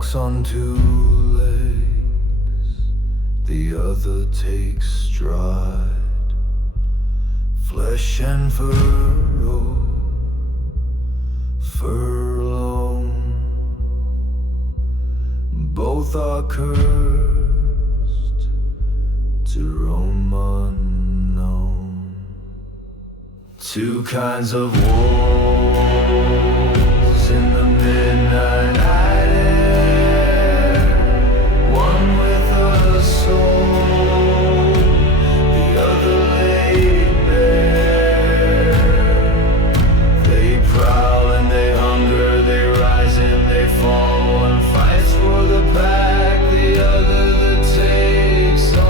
walks on two legs, the other takes stride. Flesh and furrow, furlong, both are cursed to roam unknown. Two kinds of wolves in the midnight air, one with a soul, the other laid bare. They prowl and they hunger, they rise and they fall. One fights for the pack, the other that takes all.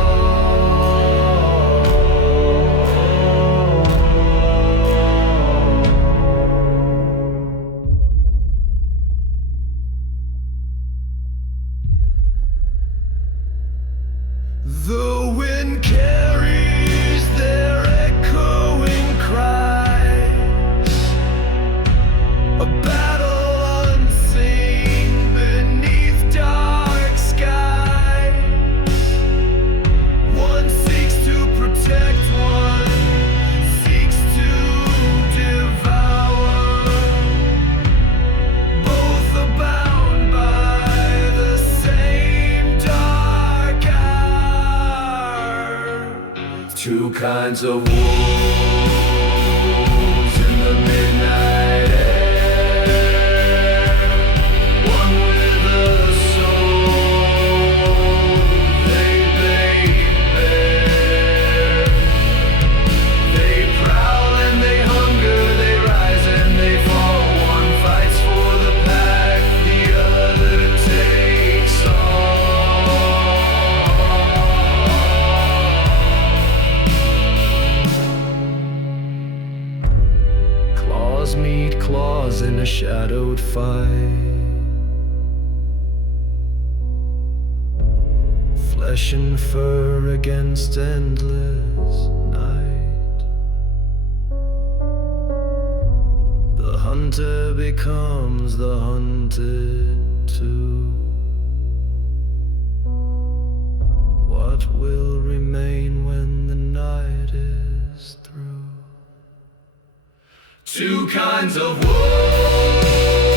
The wind carries their echoing cries, a battle unseen beneath dark skies. One seeks to protect, one seeks to devour. Both are bound by the same dark hour. Two kinds of wolves in the midnight air, one with a soul they laid bare. They prowl and they hunger, they rise and they fall. One fights for the pack, the other takes all. Claws meet claws in a shadowed fight. Flesh and fur against endless night. The hunter becomes the hunted too. What will remain when the night is through? Two kinds of wolves